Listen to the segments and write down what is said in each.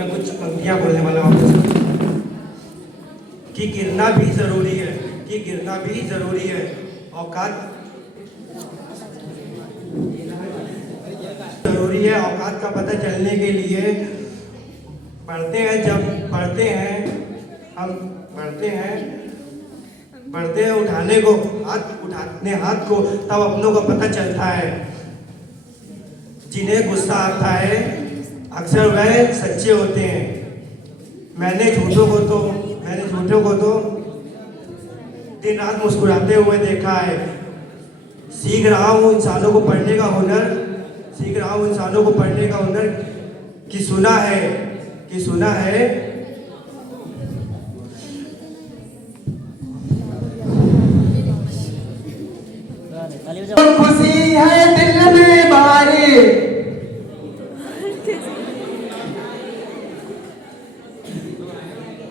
मैं कुछ पंक्तियां बोलने वाला हूँ कि गिरना भी जरूरी है, कि गिरना भी जरूरी है। औकात जरूरी है, औकात का पता चलने के लिए पढ़ते हैं। जब पढ़ते हैं हम पढ़ते हैं उठाने हाथ को, तब अपनों को पता चलता है। जिन्हें गुस्सा आता है अक्सर वह सच्चे होते हैं। मैंने झूठों को तो दिन रात मुस्कुराते हुए देखा है। सीख रहा हूँ इंसानों को पढ़ने का हुनर कि सुना है खुशी है दिल में बारी,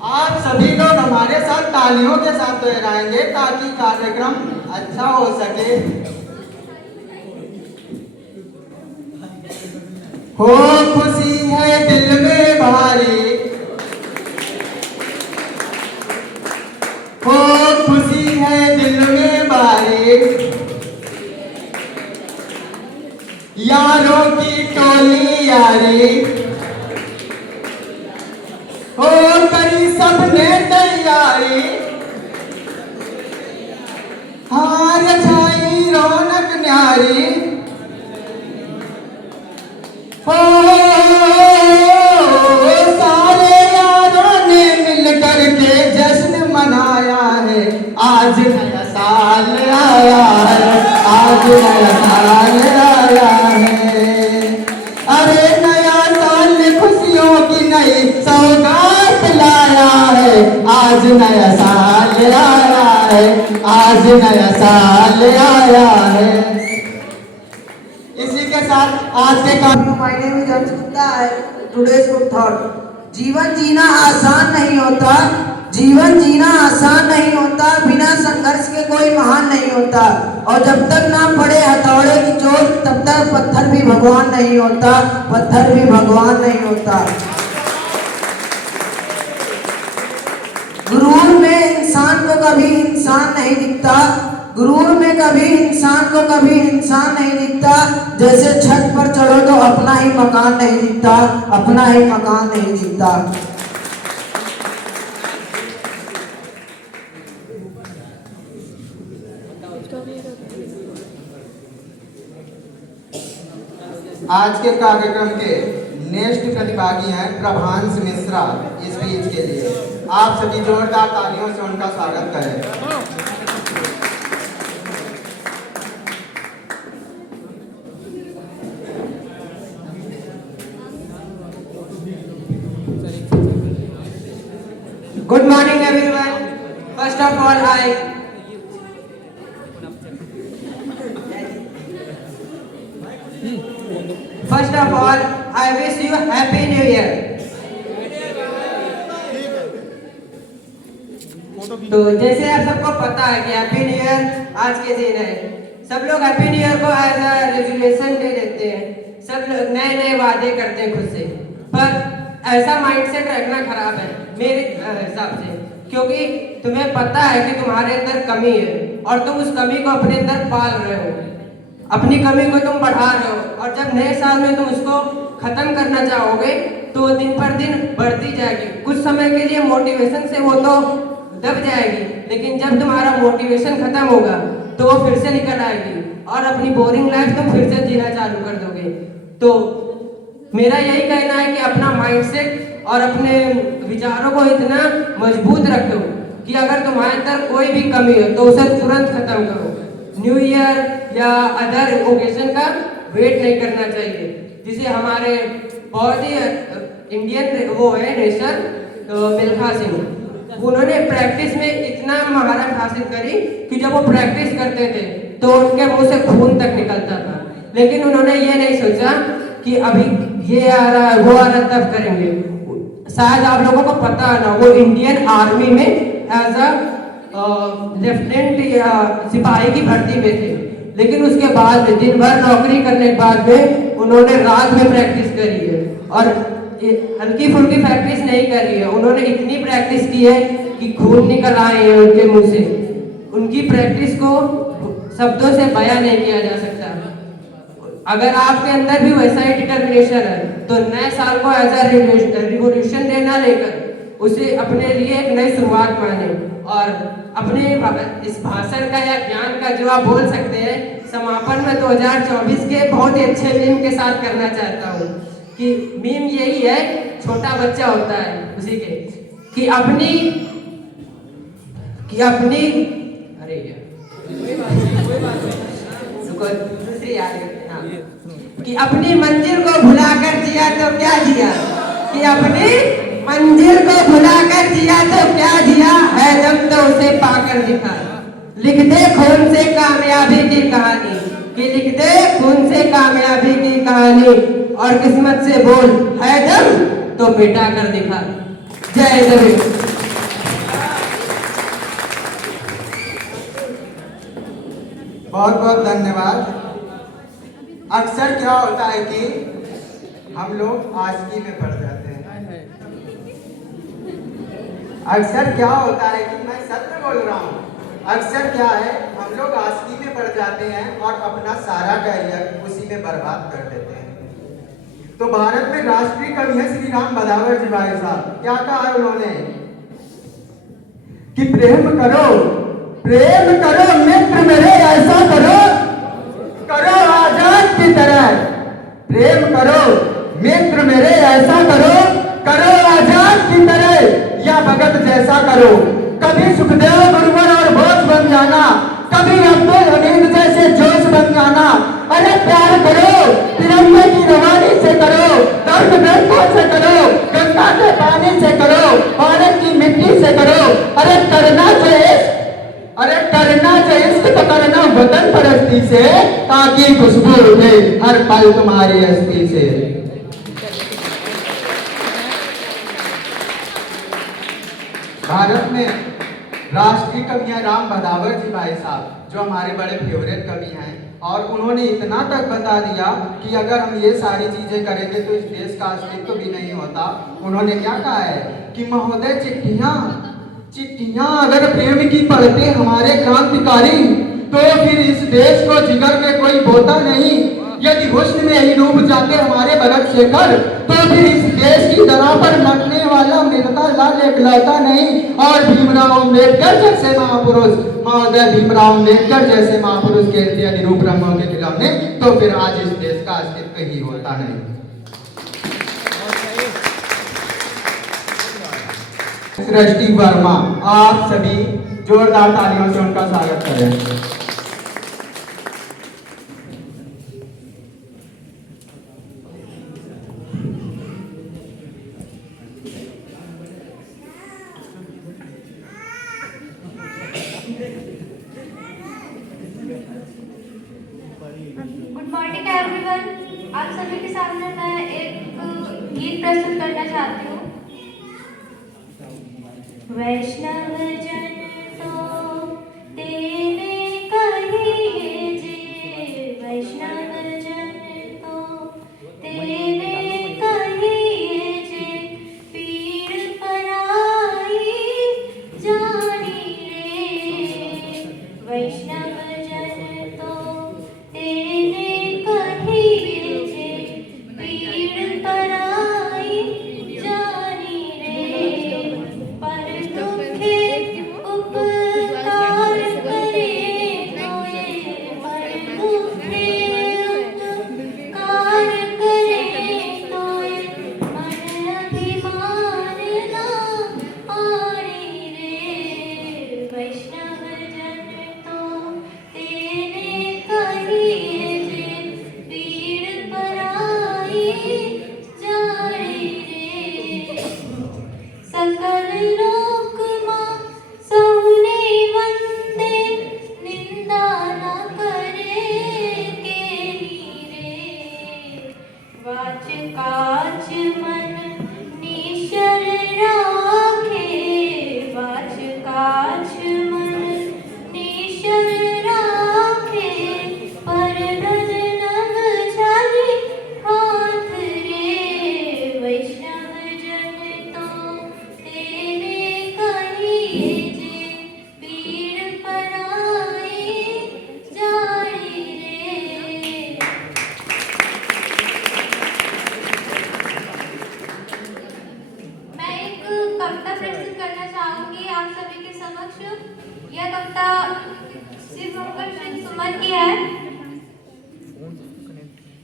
आप सभी लोग हमारे साथ तालियों के साथ दोहराएंगे ताकि कार्यक्रम अच्छा हो सके। हो खुशी है दिल में भारी, हो खुशी है दिल में भारी, यारों की टोली यारी, हो करी सबने तैयारी, हार छाई रौनक न्यारी, हो सारे यारों ने मिल करके जश्न मनाया है। आज नया साल आया है, आज नया साल आया है। अरे नया साल खुशियों की नई सौगात लाया है। आज नया साल आया है, आज नया साल आया है। इसी के साथ आज के काम My name is Anshita. Today's good thought. जीवन जीना आसान नहीं होता, बिना संघर्ष के कोई महान नहीं होता। और जब तक ना पड़े हथौड़े की चोट, तब तक पत्थर भी भगवान नहीं होता। गुरूर में इंसान को कभी इंसान नहीं दिखता। जैसे छत पर चढ़ो तो अपना ही मकान नहीं दिखता। आज के कार्यक्रम के नेक्स्ट प्रतिभागी हैं प्रभांश मिश्रा। स्पीच के लिए आप सभी जोरदार तालियों से उनका स्वागत करें। Good morning everyone. First of all, I wish you Happy New Year. तो जैसे आप सबको पता है कि हैप्पी न्यू ईयर आज के दिन है। सब लोग हैप्पी न्यू ईयर को एज अ रेजोल्यूशन डे लेते हैं। सब लोग नए नए वादे करते हैं खुद से, पर ऐसा माइंडसेट रखना खराब है मेरे हिसाब से, क्योंकि तुम्हें पता है कि तुम्हारे अंदर कमी है और तुम उस कमी को अपने अंदर पाल रहे हो। अपनी कमी को तुम बढ़ा रहे हो और जब नए साल में तुम उसको खत्म करना चाहोगे तो दिन पर दिन बढ़ती जाएगी। कुछ समय के लिए मोटिवेशन से वो तो दब जाएगी, लेकिन जब तुम्हारा मोटिवेशन खत्म होगा तो वो फिर से निकल आएगी और अपनी बोरिंग लाइफ तुम फिर से जीना चालू कर दोगे। तो मेरा यही कहना है कि अपना माइंडसेट और अपने विचारों को इतना मजबूत रखो कि अगर तुम्हारे अंदर कोई भी कमी हो तो उसे तुरंत खत्म करो। न्यू ईयर या अदर ओकेजन का वेट नहीं करना चाहिए। जिसे हमारे बहुत ही इंडियन वो है नेशन मिल्खा सिंह, उन्होंने प्रैक्टिस में इतना महारत हासिल करी कि जब वो प्रैक्टिस करते थे तो उनके मुंह से खून तक निकलता था, लेकिन उन्होंने ये नहीं सोचा कि अभी ये आ रहा है वो आ रहा तब करेंगे। शायद आप लोगों को पता ना, वो इंडियन आर्मी में एज अ लेफ्टिनेंट या सिपाही की भर्ती में थे, लेकिन उसके बाद दिन भर नौकरी करने के बाद में उन्होंने रात में प्रैक्टिस करी है और हल्की फुल्की प्रैक्टिस नहीं कर रही है, उन्होंने इतनी प्रैक्टिस की है कि खून निकल आए हैं उनके मुंह से। उनकी प्रैक्टिस को शब्दों से बयां नहीं किया जा सकता। अगर आपके अंदर भी वैसा ही डिटर्मिनेशन है तो नए साल को एज अ रिवोल्यूशन देना लेकर उसे अपने लिए एक नई शुरुआत माने और अपने इस भाषण का या ज्ञान का जो आप बोल सकते हैं समापन में 2024 के बहुत ही अच्छे मीम के साथ करना चाहता हूँ कि मीम यही है, छोटा बच्चा होता है उसी के कि अपनी अरे रुको दूसरी याद करते हैं। हाँ। कि अपनी मंजिल को भुलाकर जिया तो क्या जिया, कि अपनी मंजिल को भुलाकर जिया तो क्या जिया, है दम तो उसे पाकर दिखा। लिख दे खून से कामयाबी की कहानी, कि लिख दे खून से कामयाबी की कहानी और किस्मत से बोल है दम तो मिटा कर दिखा। जय जय। बहुत बहुत धन्यवाद। अक्सर क्या होता है कि हम लोग आशिकी में पड़ जाते हैं। अक्सर क्या होता है कि मैं सत्य बोल रहा हूँ, अक्सर क्या है हम लोग आशिकी में पड़ जाते हैं और अपना सारा करियर उसी में बर्बाद कर देते हैं। तो भारत में राष्ट्रीय कवि है श्री राम भदावर जी भाई साहब, क्या कहा है उन्होंने कि प्रेम करो मित्र मेरे ऐसा करो आजाद की तरह। प्रेम करो मित्र मेरे ऐसा करो आजाद की तरह, या भगत जैसा करो। कभी सुखदेव गुरुवर और बोझ बन जाना, कभी अब्दुल हमीद जैसे जोश बन जाना। अरे प्यार करो तिरंगे की रवानी से करो, दर्द दर्दों से करो, गंगा के पानी से करो, भारत की मिट्टी से करो। अरे करना इश्क तो करना वतन परस्ती से, ताकि खुशबू उठे हर पल तुम्हारी हस्ती से। भारत में राष्ट्रीय कवि हैं राम भदावर जी भाई साहब, जो हमारे बड़े फेवरेट कवि हैं, और उन्होंने इतना तक बता दिया कि अगर हम ये सारी चीजें करेंगे तो इस देश का अस्तित्व भी नहीं होता। उन्होंने क्या कहा है कि महोदय चिट्ठियां अगर प्रेम की पढ़ते हमारे क्रांतिकारी, तो फिर इस देश को जिगर में कोई बोता नहीं। यदि हुस्न में ही डूब जाते हमारे भगत शेखर, तो फिर इस देश की धरा पर मरने वाला मिलता लाल एकलौता नहीं। और भीमराव अम्बेडकर जैसे महापुरुष, महोदय भीमराव अम्बेडकर जैसे महापुरुष कहते यदि रूप रंगों के खिलौने, तो फिर आज इस देश का अस्तित्व ही होता नहीं। सृष्टि वर्मा, आप सभी जोरदार तालियों से उनका स्वागत करें। Good morning everyone. आप सभी के सामने मैं एक गीत प्रस्तुत करना चाहती हूँ। वैष्णव जन तो तेरे कहिए जे, वैष्णव जन तो तेरे कहिए जे, पीड़ पराई जानी रे। वैष्णव जन तो तेरे कहिए जे, पीड़ पराई जानी रे। पर दुखे यह कविता शिवशंकर सिंह सुमन की है।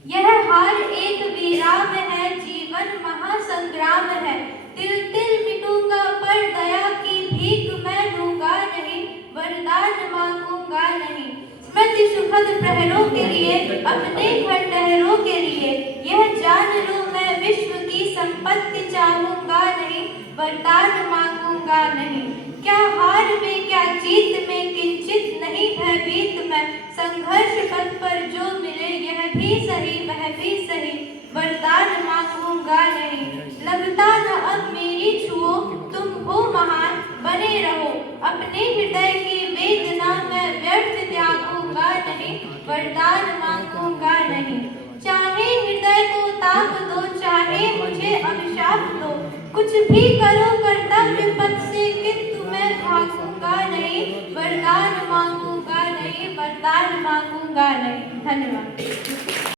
यह हर एक विराम है, जीवन महासंग्राम है। तिल तिल मिटूंगा पर दया की भीख मैं लूंगा नहीं, वरदान मांगूंगा नहीं। स्मृति सुखद प्रहरों के लिए, अपने घर ठहरों के लिए, यह जान लो मैं विश्व की संपत्ति चाहूंगा नहीं, वरदान मांगूंगा नहीं। क्या हार में क्या जीत में किंचित नहीं भयभीत मैं, संघर्ष पथ पर जो मिले यह भी सही वह भी सही, वरदान मांगूंगा नहीं। लगता न अब मेरी छुओ, तुम हो महान बने रहो, अपने हृदय की वेदना मैं व्यर्थ त्यागूंगा नहीं, वरदान मांगूंगा नहीं। चाहे हृदय को ताप दो, चाहे मुझे अभिशाप दो, कुछ भी करो कर्तव्य पथ से, किंतु मैं भागूंगा नहीं, वरदान मांगूंगा नहीं, वरदान मांगूंगा नहीं। धन्यवाद।